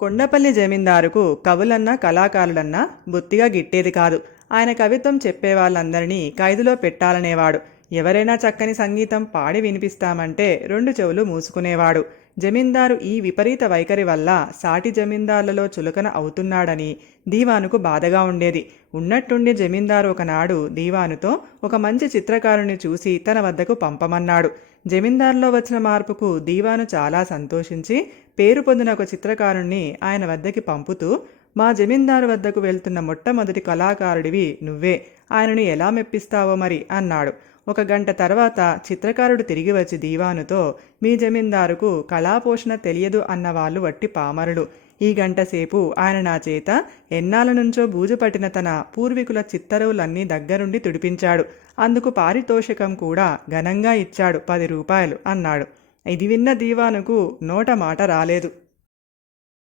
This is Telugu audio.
కొండపల్లి జమీందారుకు కవులన్నా కళాకారులన్నా బొత్తిగా గిట్టేది కాదు. ఆయన కవిత్వం చెప్పేవాళ్ళందరినీ ఖైదులో పెట్టాలనేవాడు. ఎవరైనా చక్కని సంగీతం పాడి వినిపిస్తామంటే రెండు చెవులు మూసుకునేవాడు. జమీందారు ఈ విపరీత వైఖరి వల్ల సాటి జమీందారులలో చులకన అవుతున్నాడని దీవానుకు బాధగా ఉండేది. ఉన్నట్టుండి జమీందారు ఒకనాడు దీవానుతో ఒక మంచి చిత్రకారుని చూసి తన వద్దకు పంపమన్నాడు. జమీందారులో వచ్చిన మార్పుకు దీవాను చాలా సంతోషించి పేరు పొందిన ఒక చిత్రకారుణ్ణి ఆయన వద్దకి పంపుతూ, మా జమీందారు వద్దకు వెళ్తున్న మొట్టమొదటి కళాకారుడివి నువ్వే, ఆయనను ఎలా మెప్పిస్తావో మరి అన్నాడు. ఒక గంట తర్వాత చిత్రకారుడు తిరిగి వచ్చి దీవానుతో, మీ జమీందారుకు కళాపోషణ తెలియదు అన్నవాళ్ళు వట్టి పామరులు. ఈ గంట సేపు ఆయన నా చేత ఎన్నాళ్ళ నుంచో బూజు పట్టిన తన పూర్వీకుల చిత్తరువులన్నీ దగ్గరుండి తుడిపించాడు. అందుకు పారితోషికం కూడా ఘనంగా ఇచ్చాడు, 10 రూపాయలు అన్నాడు. ఇది విన్న దీవానుకు నోట మాట రాలేదు.